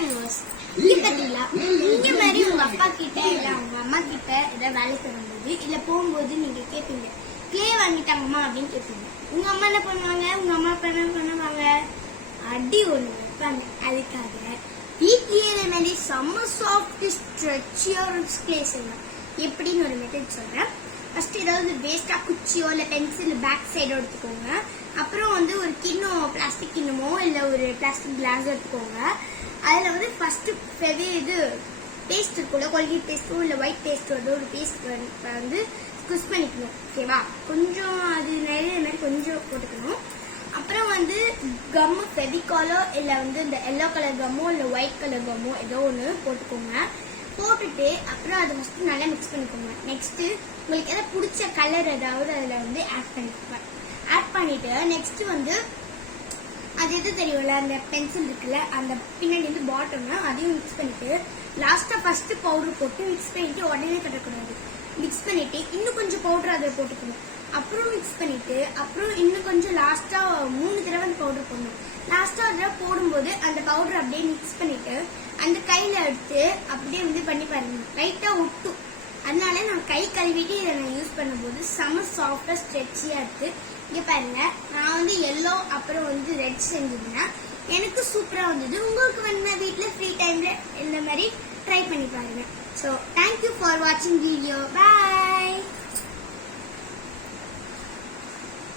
Universe பாத்தீங்களா, இந்த மாதிரி உங்க அப்பா கிட்ட இல்ல உங்க அம்மா கிட்ட ஏதாவது வேலைக்கு வரும்போது இல்ல போகும்போது நீங்க கேட்பீங்க, கிளே வாங்கிட்டாங்கம்மா அப்படின்னு கேட்பீங்க. உங்க அம்மா என்ன பண்ணுவாங்க, உங்க அம்மா அப்பா என்ன பண்ணுவாங்க, அடி ஒண்ணு வைப்பாங்க. அதுக்காக வீட்லயே இந்த மாதிரி செம்ம சாஃப்ட் ஸ்ட்ரெச்சியான கிளே செய்யலாம். எப்படின்னு ஒரு மெத்தட் சொல்றேன். ஃபர்ஸ்ட் ஏதாவது வேஸ்டா குச்சியோ இல்ல பென்சில் பேக் சைடோ எடுத்துக்கோங்க. அப்புறம் வந்து ஒரு கிண்ணம், பிளாஸ்டிக் கிண்ணமோ இல்ல ஒரு பிளாஸ்டிக் கிளாஸ் எடுத்துக்கோங்க. அதுல வந்து ஃபர்ஸ்ட் இது பேஸ்ட் இருக்குல்ல, கோல்கேட் பேஸ்டோ இல்ல ஒயிட் பேஸ்டோ ஏதோ ஒரு பேஸ்ட் வந்து ஸ்குவீஸ் பண்ணிக்கணும். ஓகேவா, கொஞ்சம் அது நிறைய மாதிரி கொஞ்சம் போட்டுக்கணும். அப்புறம் வந்து கம்மு ஃபெவிகாலோ இல்ல வந்து இந்த எல்லோ கலர் கம்மோ இல்ல ஒயிட் கலர் கம்மோ ஏதோ ஒன்று போட்டுக்கோங்க. போட்டுட்டு அப்புறம் அதை ஃபர்ஸ்ட் நல்லா மிக்ஸ் பண்ணிக்கோங்க. நெக்ஸ்ட் உங்களுக்கு எதாவது பிடிச்ச கலர் ஏதாவது அதுல வந்து ஆட் பண்ணிக்கோங்க. ஆட் பண்ணிட்டு நெக்ஸ்ட் வந்து அது எது தெரியும்ல, அந்த பென்சில் இருக்குல்ல, அந்த பின்னாடி வந்து பாட்டம்னா அதையும் மிக்ஸ் பண்ணிட்டு லாஸ்டா ஃபர்ஸ்ட் பவுடர் போட்டு மிக்ஸ் பண்ணிட்டு உடனே கட்டக்கூடாது. மிக்ஸ் பண்ணிட்டு இன்னும் கொஞ்சம் பவுடர் அதை போட்டுக்கணும். அப்புறம் மிக்ஸ் பண்ணிட்டு அப்புறம் இன்னும் கொஞ்சம் லாஸ்டா 3 தடவை அந்த பவுடர் போடணும். லாஸ்டா அதில் போடும்போது அந்த பவுடர் அப்படியே மிக்ஸ் பண்ணிட்டு அந்த கையில எடுத்து அப்படியே வந்து பண்ணி பாருங்க, லைட்டா ஒட்டும். அதனால நான் கை கழுவிட்டு இதை நான் யூஸ் பண்ணும்போது செம சாஃப்டா ஸ்ட்ரெச்சியா இருக்கு. இங்க பாருங்க, நான் வந்து எல்லோ அப்புறம் வந்து ரெட் செஞ்சிருந்தேன், எனக்கு சூப்பரா வந்தது. உங்களுக்கு வேணும்னா வீட்டுல ஃப்ரீ டைம்ல இந்த மாதிரி ட்ரை பண்ணி பாருங்க. ஸோ தேங்க்யூ ஃபார் வாட்சிங் வீடியோ. பாய்.